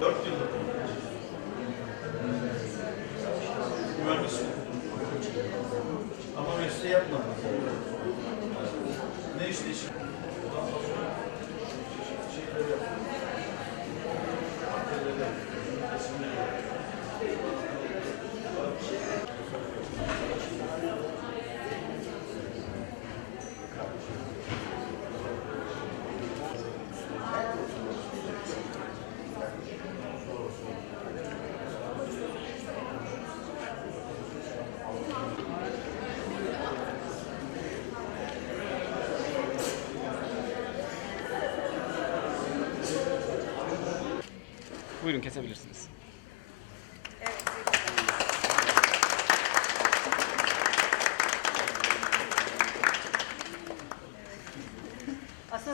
Dört yıllık. Mühendis. Ama mesleği yapmadım. Ne işte iş? Buyurun kesebilirsiniz.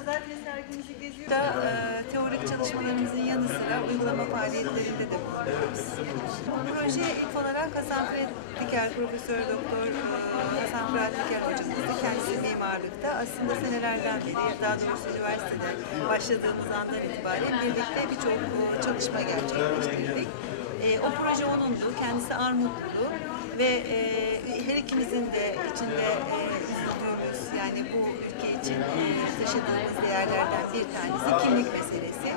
Zaten sergimizi geziyoruz. Da, e, teorik çalışmalarımızın yanı sıra uygulama faaliyetlerinde de bulunuyoruz. Proje ilk olarak Hasan Fırat Diker, Profesör Doktor e, Hasan Fırat Diker hocamızdı. Kendisi mimarlıkta. Aslında senelerden beri, daha doğrusu üniversitede başladığımız andan itibaren birlikte birçok e, çalışma gerçekleştirdik. E, o proje onundu, kendisi Armutlu ve e, her ikimizin de içinde e, yani bu ülke için taşıdığımız değerlerden bir tanesi kimlik meselesi.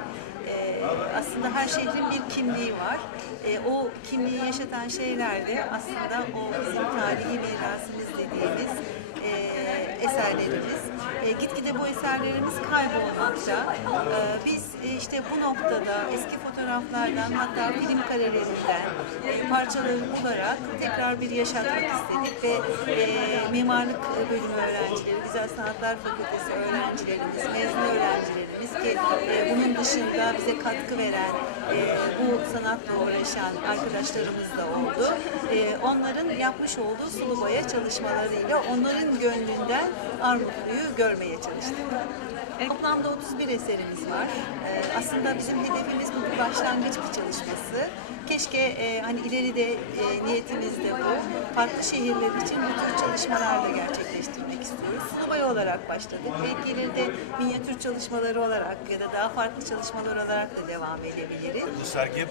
E, aslında her şehrin bir kimliği var. E, o kimliği yaşatan şeyler de aslında o bizim tarihi mirasımız dediğimiz e, eserlerimiz. E, gitgide bu eserlerimiz kaybolmakta. E, biz işte bu noktada eski fotoğraflardan hatta film karelerinden e, parçaları bularak tekrar bir yaşatmak istedik ve e, mimarlık bölümü öğrencileri, Güzel Sanatlar Fakültesi öğrencilerimiz, mezun öğrencilerimiz ki e, bunun dışında bize katkı veren e, bu sanatla uğraşan arkadaşlarımız da oldu. E, onların yapmış olduğu sulu boya çalışmalarıyla onların gönlünden Armutlu'yu görmeye çalıştık. E, Toplamda 31 eserimiz var. E, aslında bizim hedefimiz bu bir başlangıç bir çalışması. Keşke e, hani ileride e, niyetimiz de bu. Farklı şehirler için bu tür çalışmalar da gerçekleştirmek istiyoruz. Sulu boya olarak başladık. Belki ileride minyatür çalışmaları olarak ya da daha farklı çalışmalar olarak da devam edebiliriz. Bu sergi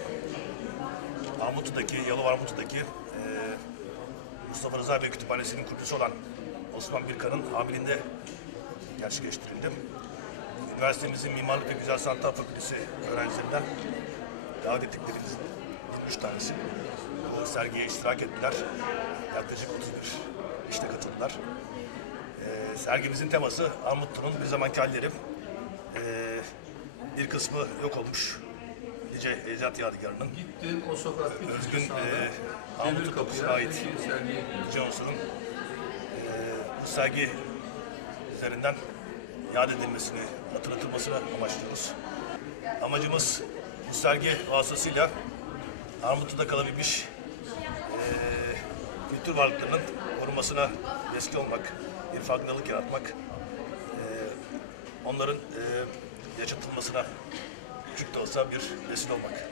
Armutlu'daki, Yalova Armutlu'daki Mustafa Rıza Bey Kütüphanesi'nin kurucusu olan Osman Birkan'ın hamilinde gerçekleştirildi. Üniversitemizin Mimarlık ve Güzel Sanatlar Fakültesi öğrencilerinden davet ettiklerimizin 23 tanesi bu sergiye iştirak ettiler. Yaklaşık 31 işte katıldılar. E, sergimizin teması Armutlu'nun bir zamanki halleri. E, bir kısmı yok olmuş Nice Ecdat Yadigarı'nın Gittim o sokaktaki Özgün e, Mahmut Kapısı'na ait Johnson'un e, bu sergi üzerinden yad edilmesini, hatırlatılmasını amaçlıyoruz. Amacımız bu sergi vasıtasıyla Armutlu'da kalabilmiş e, kültür varlıklarının korunmasına vesile olmak, bir farkındalık yaratmak, e, onların e, yaşatılmasına küçük de olsa bir vesile olmak.